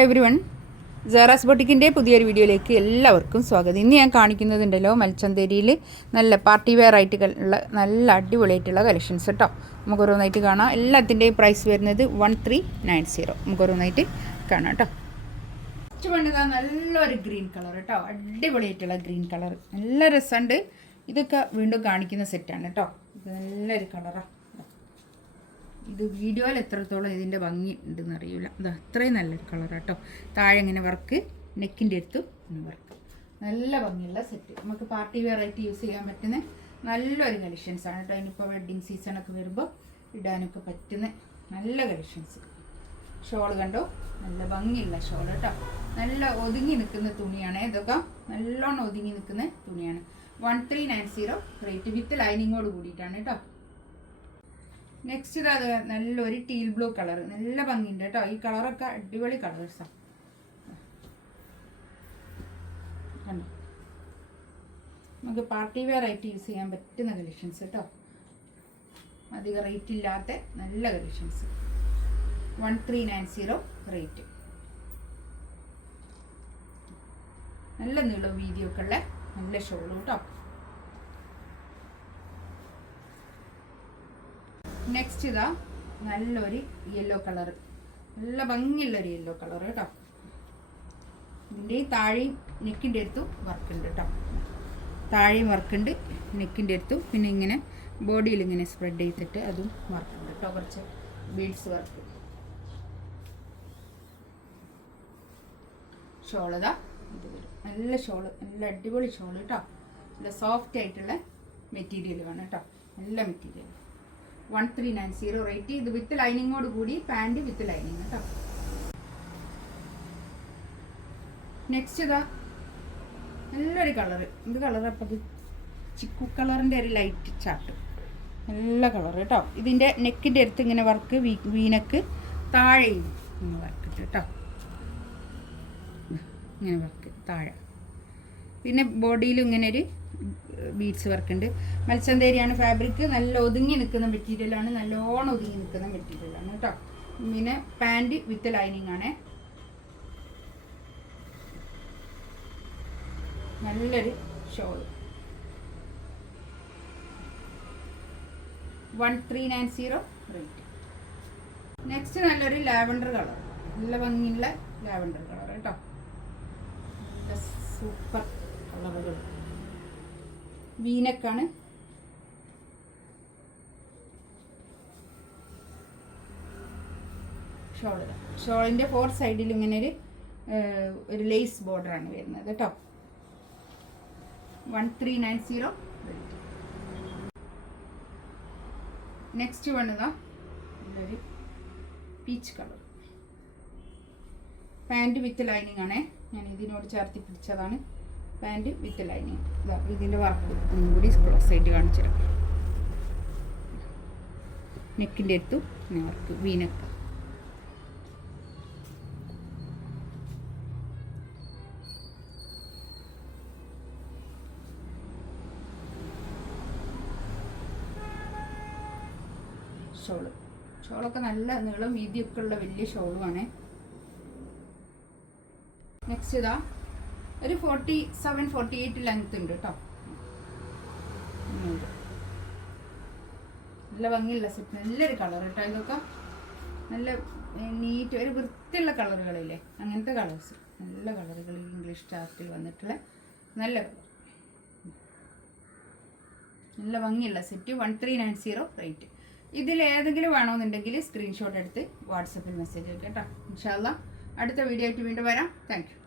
Everyone, Sara's ബൊട്ടിക്കിൻ്റെ പുതിയൊരു വീഡിയോയിലേക്ക് എല്ലാവർക്കും സ്വാഗതം. ഇന്ന് ഞാൻ കാണിക്കുന്നതുണ്ടല്ലോ മൽച്ചന്തേരിയിൽ നല്ല പാർട്ടി വെയർ ആയിട്ട് ഉള്ള നല്ല അടിപൊളിയായിട്ടുള്ള കളക്ഷൻസ് കേട്ടോ. നമുക്കൊരോന്നായിട്ട് കാണാം. എല്ലാത്തിൻ്റെയും പ്രൈസ് വരുന്നത് 1390. നമുക്കൊരോന്നായിട്ട് കാണാം കേട്ടോ. ഫസ്റ്റ് വേണ്ടത് നല്ലൊരു ഗ്രീൻ കളർ കേട്ടോ. അടിപൊളിയായിട്ടുള്ള ഗ്രീൻ കളർ നല്ല രസമുണ്ട്. ഇതൊക്കെ വീണ്ടും കാണിക്കുന്ന സെറ്റാണ് കേട്ടോ. ഇത് നല്ലൊരു കളറാണ്. ഇത് വീഡിയോയിൽ എത്രത്തോളം ഇതിൻ്റെ ഭംഗി ഉണ്ടെന്ന് അറിയില്ല. ഇത് അത്രയും നല്ലൊരു കളറാണ് കേട്ടോ. താഴെ ഇങ്ങനെ വർക്ക്, നെക്കിൻ്റെ അടുത്തും വർക്ക്, നല്ല ഭംഗിയുള്ള സെറ്റ്. നമുക്ക് പാർട്ടി വെയർ ആയിട്ട് യൂസ് ചെയ്യാൻ പറ്റുന്ന നല്ലൊരു കളക്ഷൻസാണ് കേട്ടോ. ഇനിയിപ്പോൾ വെഡ്ഡിങ് സീസണൊക്കെ വരുമ്പോൾ ഇടാനൊക്കെ പറ്റുന്ന നല്ല കളക്ഷൻസ്. ഷോൾ കണ്ടോ, നല്ല ഭംഗിയുള്ള ഷോൾ കേട്ടോ. നല്ല ഒതുങ്ങി നിൽക്കുന്ന തുണിയാണ്. ഇതൊക്കെ നല്ലോണം ഒതുങ്ങി നിൽക്കുന്ന തുണിയാണ്. 1390 റേറ്റ് വിത്ത് ലൈനിങ്ങോട് കൂടിയിട്ടാണ് കേട്ടോ. നെക്സ്റ്റ് അത് നല്ലൊരു ടീൽ ബ്ലൂ കളർ, നല്ല ഭംഗിയുണ്ട് കേട്ടോ. ഈ കളറൊക്കെ അടിപൊളി കളേഴ്സാണ് കണ്ടോ. നമുക്ക് പാർട്ടി വെയർ ആയിട്ട് യൂസ് ചെയ്യാൻ പറ്റുന്ന കളക്ഷൻസ് കേട്ടോ. അധികം റേറ്റ് ഇല്ലാത്ത നല്ല കളക്ഷൻസ്. 1390 റേറ്റ്. നല്ല നീളവും വീതിയൊക്കെ ഉള്ള നല്ല ഷോളും കേട്ടോ. നെക്സ്റ്റ് ഇതാ നല്ലൊരു യെല്ലോ കളർ, നല്ല ഭംഗിയുള്ളൊരു യെല്ലോ കളർ കേട്ടോ. ഇതിൻ്റെ താഴെയും നെക്കിൻ്റെ അടുത്തും വർക്കുണ്ട് കേട്ടോ. താഴെയും വർക്കുണ്ട്, നെക്കിൻ്റെ അടുത്തും. പിന്നെ ഇങ്ങനെ ബോഡിയിൽ ഇങ്ങനെ സ്പ്രെഡ് ചെയ്തിട്ട് അതും വർക്കുണ്ട് കേട്ടോ. കുറച്ച് ബീഡ്സ് വർക്ക്. ഷോളിതാ ഇത് വരും. നല്ല ഷോള്, നല്ല അടിപൊളി ഷോള് കേട്ടോ. നല്ല സോഫ്റ്റ് ആയിട്ടുള്ള മെറ്റീരിയൽ വേണം കേട്ടോ. നല്ല മെറ്റീരിയൽ. 1390 റേറ്റ്. ഇത് വിത്ത് ലൈനിങ്ങോട് കൂടി, പാൻറ് വിത്ത് ലൈനിങ് കേട്ടോ. നെക്സ്റ്റ് ഇതാ നല്ലൊരു കളറ്. ഇത് കളർ അപ്പം ഇത് ചിക്കു കളറിൻ്റെ ഒരു ലൈറ്റ് ചാർട്ട്, നല്ല കളർ കേട്ടോ. ഇതിൻ്റെ നെക്കിൻ്റെ അടുത്ത് ഇങ്ങനെ വർക്ക്, വീനക്ക് താഴെയും ഇങ്ങനെ വർക്ക് കേട്ടോ. ഇങ്ങനെ വർക്ക് താഴെ. പിന്നെ ബോഡിയിലും ഇങ്ങനെ ഒരു ബീഡ്സ് വർക്ക് ഉണ്ട്. മൽച്ചന്തേരിയാണ് ഫാബ്രിക്. നല്ല ഒതുങ്ങി നിൽക്കുന്ന മെറ്റീരിയലാണ്, നല്ലോണം ഒതുങ്ങി നിൽക്കുന്ന മെറ്റീരിയലാണ് കേട്ടോ. പിന്നെ പാൻറ് വിത്ത് ലൈനിങ് ആണ്. നല്ലൊരു ഷോൾ. 1390 റേറ്റ്. നെക്സ്റ്റ് നല്ലൊരു ലാവൻഡർ കളർ, നല്ല ഭംഗിയുള്ള ലാവൻഡർ കളർ കേട്ടോ. സൂപ്പർ കളറുകൾ. വീനക്കാണ്. ഷോളിൻ്റെ 4 സൈഡിൽ ഇങ്ങനെ ഒരു ലേസ് ബോർഡറാണ് വരുന്നത് കേട്ടോ. 1390. നെക്സ്റ്റ് വേണ്ടതാ നല്ലൊരു peach colour. Pant with lining ആണേ. ഞാൻ ഇതിനോട് ചേർത്തി പിടിച്ചതാണ്. Pant with lining. ഇതാ ഇതിൻ്റെ വർക്ക് ഒന്നും കൂടി ക്ലോസ് ആയിട്ട് കാണിച്ചു തരാം. നെക്കിൻ്റെ അടുത്തും വർക്ക്, വീനക്ക. ഷോളൊക്കെ നല്ല നീളം വീതിയൊക്കെ ഉള്ള വലിയ ഷോളുമാണ്. നെക്സ്റ്റ് ഇതാ ഒരു 47-48 ലെങ്ത് ഉണ്ട് കേട്ടോ. നല്ല ഭംഗിയുള്ള സെറ്റ്, നല്ലൊരു കളർ കേട്ടോ. ഇതൊക്കെ നല്ല നീറ്റ്, ഒരു വൃത്തിയുള്ള കളറുകളില്ലേ, അങ്ങനത്തെ കളേഴ്സ്, നല്ല കളറുകൾ. ഇംഗ്ലീഷ് ചാർട്ടിൽ വന്നിട്ടുള്ള നല്ല കളർ, നല്ല ഭംഗിയുള്ള സെറ്റ്. 1390 റേറ്റ്. ഇതിൽ ഏതെങ്കിലും വേണമെന്നുണ്ടെങ്കിൽ സ്ക്രീൻഷോട്ട് എടുത്ത് വാട്സപ്പിൽ മെസ്സേജ് അയക്കാം കേട്ടോ. ഇൻഷാ അല്ലാഹ് അടുത്ത വീഡിയോ ആയിട്ട് വീണ്ടും വരാം. Thank you.